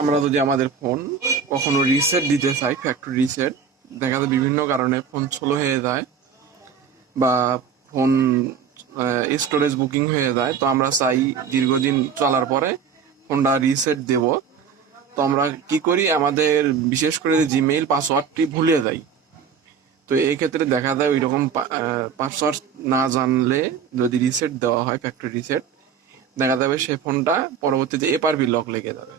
আমরা যদি আমাদের ফোন কখনো রিসেট দিতে চাই ফ্যাক্টরি রিসেট দেখা যায় বিভিন্ন কারণে ফোন স্লো হয়ে যায় বা ফোন স্টোরেজ বুকিং হয়ে যায়, তো আমরা চাই দীর্ঘদিন চলার পরে ফোনটা রিসেট দেব। তো আমরা কি করি, আমাদের বিশেষ করে জিমেইল পাসওয়ার্ডটি ভুলে যাই। তো এই ক্ষেত্রে দেখা যায় ওই রকম পাসওয়ার্ড না জানলে যদি রিসেট দেওয়া হয় ফ্যাক্টরি রিসেট দেখা যাবে সে ফোনটা পরবর্তীতে এপারপি লক লেগে যাবে।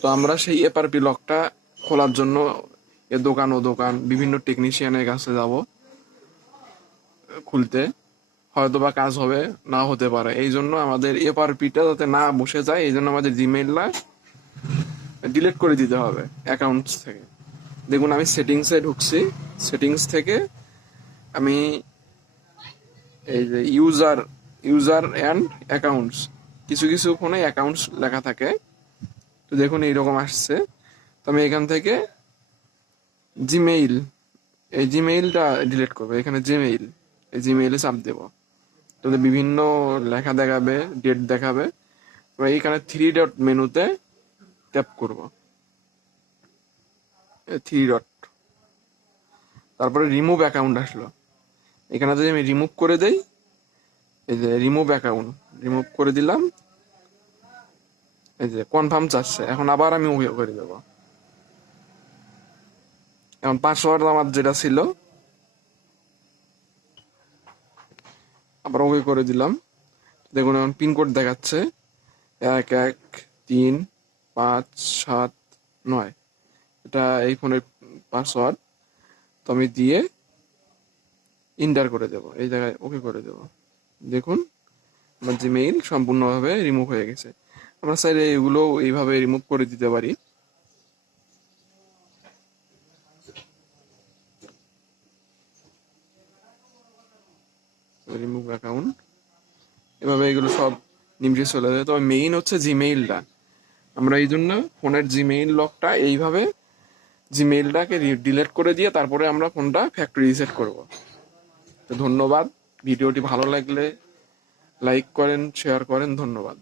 তো আমরা সেই এপারপি লকটা খোলার জন্য এ দোকান, ও দোকান, বিভিন্ন টেকনিশিয়ানের কাছে যাব, খুলতে। হয়তো বা কাজ হবে, না হতে পারে। এই জন্য আমাদের এপারপিটা যাতে না বসে যায়, এই জন্য আমাদের জিমেইলটা ডিলিট করে দিতে হবে অ্যাকাউন্টস থেকে। দেখুন, আমি সেটিংসে ঢুকছি। সেটিংস থেকে আমি এই যে ইউজার ইউজার অ্যান্ড অ্যাকাউন্টস কিছু কিছু ফোনে অ্যাকাউন্টস লেখা থাকে। তো দেখুন, এইরকম আসছে। তো আমি এখান থেকে জিমেইল এই জিমেইলটা ডিলিট করব। এখানে জিমেইল এই জিমেইলে চাপ দেবো। তো বিভিন্ন লেখা দেখাবে ডেট দেখাবে। এইখানে থ্রি ডট মেনুতে ট্যাপ করব। থ্রি ডট তারপরে রিমুভ অ্যাকাউন্ট আসলো। এখানে যদি আমি রিমুভ করে দেই, এই যে রিমুভ অ্যাকাউন্ট রিমুভ করে দিলাম। এই যে কনফার্ম চাচ্ছে এখন আবার আমি ওকে করে দেবো এখন পাসওয়ার্ড আমার যেটা ছিল, আবার ওকে করে দিলাম। দেখুন, এখন পিনকোড দেখাচ্ছে, এক এক, তিন, পাঁচ, সাত, নয়। এটা এই ফোনের পাসওয়ার্ড তো আমি দিয়ে ইন্টার করে দেব, এই জায়গায় ওকে করে দেব। দেখুন, আমার জিমেইল সম্পূর্ণভাবে রিমুভ হয়ে গেছে। আমরা চাইলে এগুলো এইভাবে রিমুভ করে দিতে পারি। রিমুভ অ্যাকাউন্ট এভাবে এগুলো সব নিমিশে চলে যায়। তবে মেইন হচ্ছে জিমেইলটা আমরা এই জন্য ফোনের জিমেইল লকটা এইভাবে জিমেইলটাকে ডিলিট করে দিয়ে তারপরে আমরা ফোনটা ফ্যাক্টরি রিসেট করব। তো ধন্যবাদ। ভিডিওটি ভালো লাগলে লাইক করেন শেয়ার করেন। ধন্যবাদ।